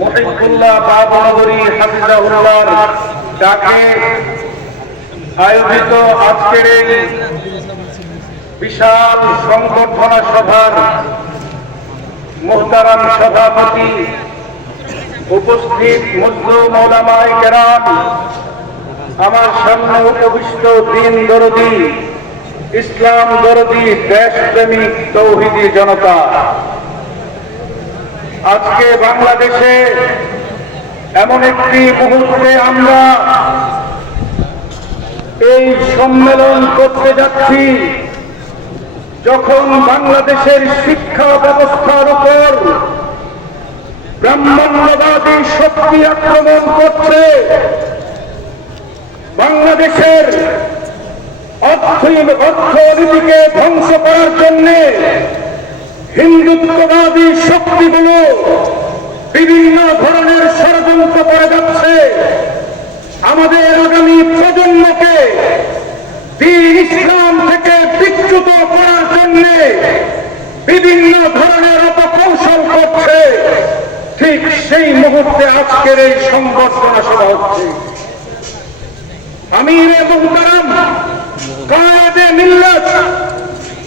মুহিবুল্লাহ বাবনগরী হাফিজাহুল্লাহর ডাকে আয়োজিত আজকের এই বিশাল সংবর্ধনা সভার মুহতারাম সভাপতি, উপস্থিত মুসলিম উলামায়ে কেরাম, আমার সামনে উপবিষ্ট দিন দরদি, ইসলাম দরদি, দেশপ্রেমিক তৌহিদি জনতা, আজকে বাংলাদেশে এমন একটি মুহূর্তে আমরা এই সম্মেলন করতে যাচ্ছি যখন বাংলাদেশের শিক্ষা ব্যবস্থার উপর ব্রাহ্মণ্যবাদী শক্তি আক্রমণ করছে, বাংলাদেশের অর্থনীতিকে ধ্বংস করার জন্য হিন্দুত্ববাদী শক্তিগুলো বিভিন্ন ধরনের ষড়যন্ত্র করে যাচ্ছে। আমাদের আগামী প্রজন্মকে দ্বীন ইসলাম থেকে বিচ্যুত করার জন্য বিভিন্ন ধরনের অপকৌশল করছে। ঠিক সেই মুহূর্তে আজকের এই সংবর্ধনা সভা হচ্ছে। আমিরে মুহতারাম কায়েদে মিল্লাত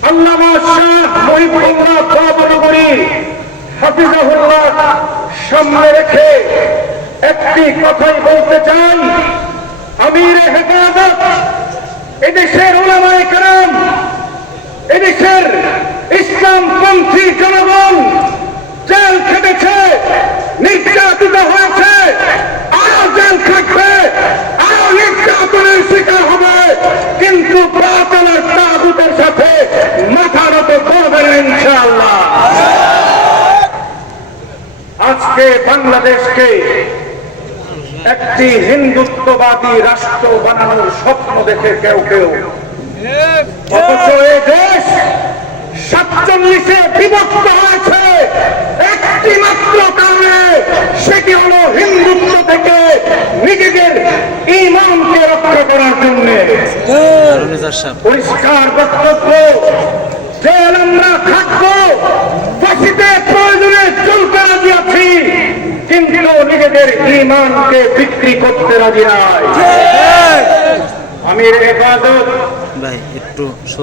আল্লামা শাহ মুহিবুল্লাহ বাবনগরী হাফিজাহুল্লাহ সামনে রেখে একটি কথাই বলতে চাই। আমিরে হেফাজত, এদেশের উলামায়ে কেরাম, এদেশের ইসলামপন্থী জনগণ জেল খেটেছে, নির্যাতিত হয়েছে, আরো জেল খাটবে, আরো নির্যাতনের শিকার হবে, কিন্তু বাতিলের তাগুতের সাথে মাথা নত করবে না ইনশাআল্লাহ। আজকে বাংলাদেশকে একটি হিন্দুত্ববাদী রাষ্ট্র বানানোর স্বপ্ন দেখে কেউ কেউ, অথচ এই দেশ 47-এ বিভক্ত হয়েছে একটি মাত্র কারণে, সেটি হলো হিন্দুত্ব থেকে নিজেদের ঈমানকে রক্ষা করার জন্য। পরিষ্কার বক্তব্য, জেল আমরা খাটবো, ফাঁসিতে প্রয়োজনে চলতে রাজি আছি, কিন্তু নিজেদের ঈমানকে বিক্রি করতে রাজি নয়। আমির হেফাজত,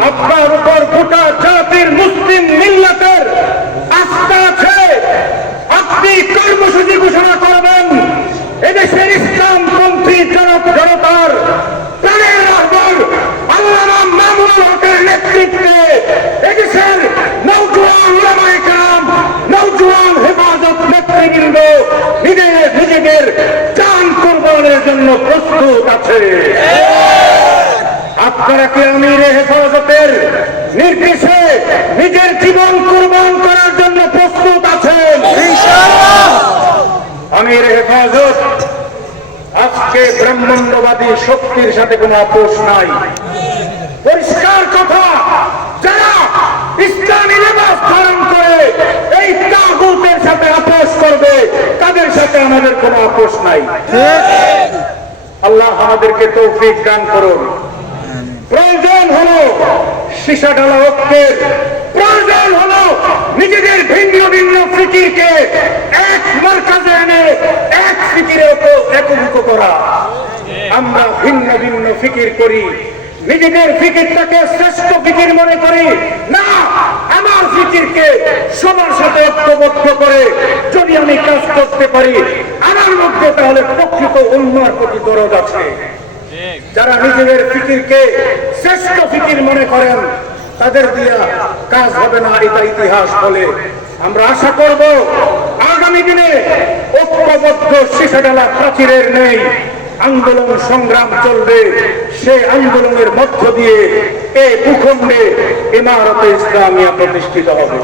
আপনার উপর গোটা জাতির মুসলিম মিল্লাতের আস্থা আছে। আপনি কর্মসূচি ঘোষণা করবেন, এদেশের ইসলামপন্থী জনতার প্রাণের রাহবার আল্লামা মামুনুল হকের নেতৃত্বে এদেশের নওজোয়ান উলামায়ে কেরাম, নওজোয়ান হেফাজত নেতৃবৃন্দ নিজেদের জান কুরবানের জন্য প্রস্তুত আছে। আপনারা কি আমিরে হেফাজতের নির্দেশে নিজের জীবন কুরবান করার জন্য প্রস্তুত আছেন? ইনশাআল্লাহ। আমিরে হেফাজত আজকে ব্রাহ্মণ্যবাদী শক্তির সাথে কোনো আপোষ নাই। পরিষ্কার কথা, যারা ইসলামী লেবাস ধারণ করে এই তাগুতের সাথে আপোষ করবে, তাদের সাথে আমাদের কোনো আপোষ নাই। আল্লাহ আমাদেরকে তৌফিক দান করুন। প্রয়োজন হলো সীসা ঢালা ঐক্যের, প্রয়োজন হলো নিজেদের ভিন্ন ভিন্ন ফিকিরকে এক মারকাজে এনে এক ফিকিরে একীভূত করা। আমরা ভিন্ন ভিন্ন ফিকির করি, নিজেদের ফিকিরটাকে শ্রেষ্ঠ ফিকির মনে করি না। আমার ফিকিরকে সবার সাথে ঐক্যবদ্ধ করে যদি আমি কাজ করতে পারি, আমার মধ্যে তাহলে প্রকৃত উন্নয়নের প্রতি দরদ আছে। যারা নিজেদের ফিকিরকে শ্রেষ্ঠ ফিকির মনে করেন, তাদের দিয়া কাজ হবে না, এটা ইতিহাস বলে। আমরা আশা করব আগামী দিনে ঐক্যবদ্ধ সীসাঢালা প্রাচীরের নেই আন্দোলন সংগ্রাম চলবে। সেই আন্দোলনের মধ্য দিয়ে এই ভূখণ্ডে ইমারতে ইসলামিয়া প্রতিষ্ঠিত হবে।